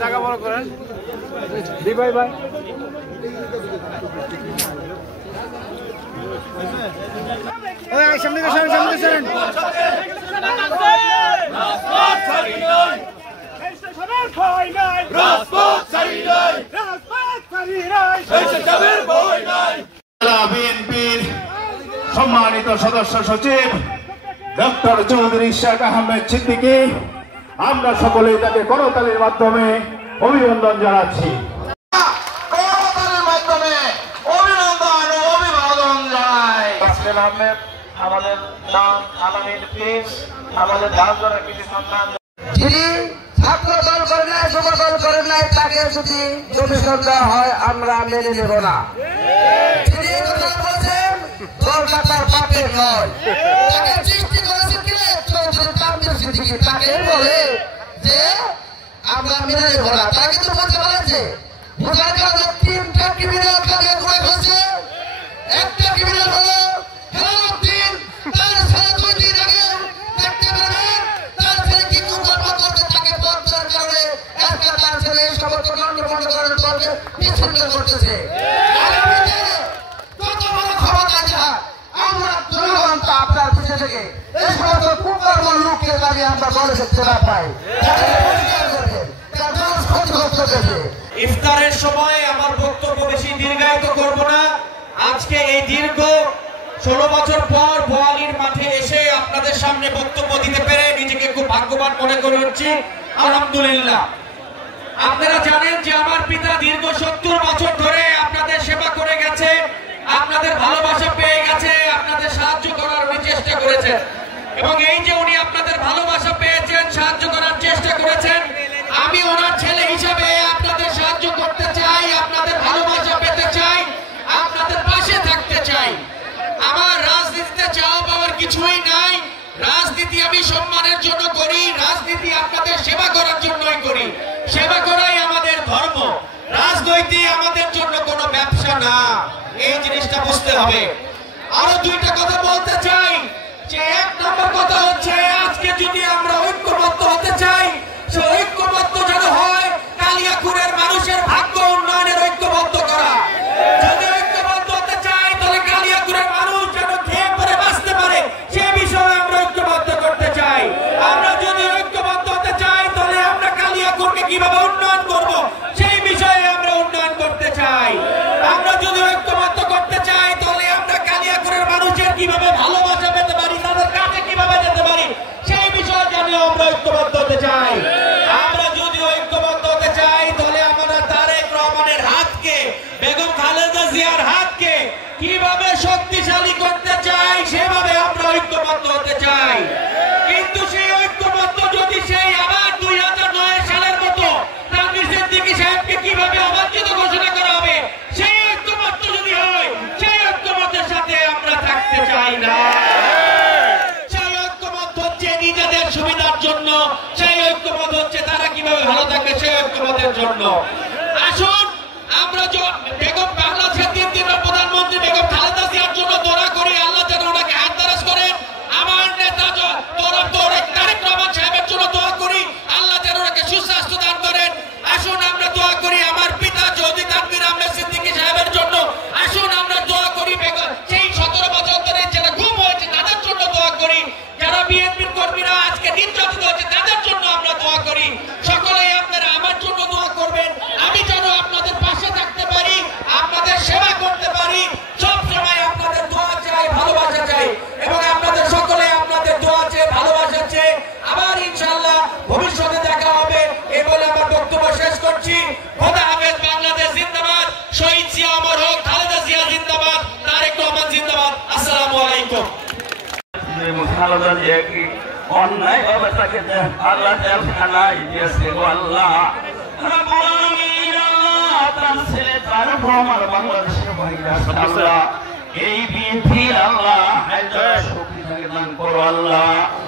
জায়গা বড় করেন দি ভাই ভাই ওই সামনে সামনে সামনে চলেন রাজপথ ছাড়ি নাই এই স্টেশনের ভয় নাই রাজপথ ছাড়ি নাই রাজপথ ছাড়ি নাই এই স্টেশনের ভয় নাই বিএনপির সম্মানিত সদস্য সচিব ডক্টর চৌধুরী শেখ আহমেদ সিদ্দিকী আমরা সকলেই তাকে করতালির মাধ্যমে অভিনন্দন জানাচ্ছি। করতালির মাধ্যমে অভিনন্দন ও অভিবাদন জানাই। আসলেন আহমেদ আমাদের নাম আলামিন প্লিজ আমাদের ধারণার কিছু সন্ধান যিনি ছাত্র দল করেন নাই যুব দল করেন নাই তাকে যদি কমিশন দেওয়া হয় আমরা মেনে নেব না। তিনি বলছেন কলকাতার পাপে নয় তাকে বলে যে আমরা মেনে নেব না তাকে কিন্তু বলতে পারছে তিনটা ক্রিমিনাল কাজে হয়েছে একটা ক্রিমিনাল হলো আপনার পিছিয়ে থেকে এই সমস্ত কুকর্ম লোককে দাবি আমরা বলে দেখতে না পাই। ইফতারের সময় আমার বক্তব্য বেশি দীর্ঘায়িত করব না। আজকে এই দীর্ঘ 16 বছর পর বোয়ালির মাঠে এসে আপনাদের সামনে বক্তব্য দিতে পেরে নিজেকে খুব ভাগ্যবান মনে করছি। আলহামদুলিল্লাহ। আপনারা জানেন যে আমার পিতা দীর্ঘ 70 বছর ধরে আপনাদের সেবা করে গেছে, আপনাদের ভালোবাসা পেয়ে গেছে, আপনাদের সাহায্য করার উনি চেষ্টা করেছেন এবং এই যে উনি আপনাদের ভালোবাসা পেয়েছেন, সাহায্য করার চেষ্টা করেছেন, আমি ওনার ছেলে হিসেবে আপনাদের সাহায্য করতে চাই, আপনাদের ভালোবাসা পেতে চাই, আপনাদের পাশে থাকতে চাই। আমার রাজনীতিতে চাওয়া পাওয়ার কিছুই নাই। রাজনীতি আমি সম্মানের জন্য করি, রাজনীতি আপনাদের সেবা করার জন্যই করি। সেবা করাই আমাদের ধর্ম, রাজনৈতিক আমাদের জন্য কোনো ব্যবসা না। এই জিনিসটা বুঝতে হবে। আরো দুইটা কথা বলতে চাই যে এক নম্বর কথা হচ্ছে আজকে যদি আমরা ঐক্যবদ্ধ হতে চাই সে ঐক্যবদ্ধ যেন হয় কালিয়াকুড়ের মানুষের ভাগ্য উন্নয়নের ঐক্যবদ্ধ করা। যদি ঐক্যবদ্ধ হতে চাই তাহলে কালিয়াকুড়ের মানুষ যেন খেয়ে পরে বাঁচতে পারে সে বিষয়ে আমরা ঐক্যবদ্ধ করতে চাই। আমরা যদি ঐক্যবদ্ধ হতে চাই তাহলে আমরা কালিয়াকুড়কে কিভাবে উন্নয়ন করব সেই বিষয়ে আমরা উন্নয়ন করতে চাই। আমরা যদি ঐক্যবদ্ধ করতে চাই তাহলে আমরা কালিয়াকুড়ের মানুষের কিভাবে ভালোবাসা পেতে পারি, তাদের কাছে কিভাবে যেতে পারি সেই বিষয়ে জানিয়ে আমরা ঐক্যবদ্ধ হতে চাই। আমরা যদি ঐক্যবদ্ধ হতে চাই তাহলে আমরা তারেক রহমানের হাতকে, বেগম খালেদা জিয়ার হাতকে কিভাবে শক্তিশালী করতে চাই সেভাবে আমরা ঐক্যবদ্ধ হতে চাই। কিন্তু সেই ঐক্যবদ্ধ যদি সেই আবার 2009 সালের মতো তানভীর সিদ্দিকী সাহেবকে কিভাবে অবাঞ্ছিত ঘোষণা করা হবে সেই ঐক্যবদ্ধ যদি হয় সেই ঐক্যবদ্ধের সাথে আমরা থাকতে চাই না। সেই ঐক্যবদ্ধ হচ্ছে নিজেদের সুবিধার জন্য, সেই ঐক্যবদ্ধ হচ্ছে তারা কিভাবে ভালো থাকবে সেই ঐক্যবদ্ধের জন্য। আসুন আমরা বেগম বাংলাদেশের তিনবার প্রধানমন্ত্রী বেগম খালেদা জিয়ার জন্য দোয়া করি, আল্লাহ যেন ওনাকে হাতদারাজ করেন। আমার নেতা তারেক রহমান সাহেবের জন্য দোয়া করি, আল্লাহ যেন ওনাকে সুস্বাস্থ্য দান করেন। আসুন আমরা দোয়া করি আমার পিতা চৌধুরী তানভীর আহমেদ সিদ্দিকী সাহেবের জন্য। আসুন আমরা দোয়া করি সেই 17 বছর ধরে যারা গুম হয়েছে তাদের জন্য দোয়া করি, যারা বিএনপির কর্মীরা আজকে নির্যাতিত হয়েছে তাদের জন্য আমরা দোয়া করি। সকলেই আপনারা আমার জন্য দোয়া করবেন, আমি যেন আপনাদের পাশে থাকতে পারি, আপনাদের সেবা করতে পারি। সব সময় আপনাদের দোয়া চাই, ভালোবাসা চাই এবং আপনাদের সকলে আপনাদের দোয়া চাই, ভালোবাসা চাই। আবার ইনশাআল্লাহ ভবিষ্যতে দেখা হবে এই বলে আমার বক্তব্য শেষ করছি। খোদা হাফেজ। বাংলাদেশ জিন্দাবাদ, শহীদ জিয়া অমর হোক, খালেদা জিয়া জিন্দাবাদ, তারেক রহমান জিন্দাবাদ। আসসালামু আলাইকুম। খালেদা জিয়া কি অন্যায় ভাবে তাকে আল্লাহ জেলখানায় দিয়েছে গো আল্লাহ রাব্বুল আলামিন। আল্লাহ তার ছেলে তারেক রহমান বাংলাদেশের ভাইরা আল্লাহ এই বিএনপির আল্লাহ শক্তি দান করো আল্লাহ।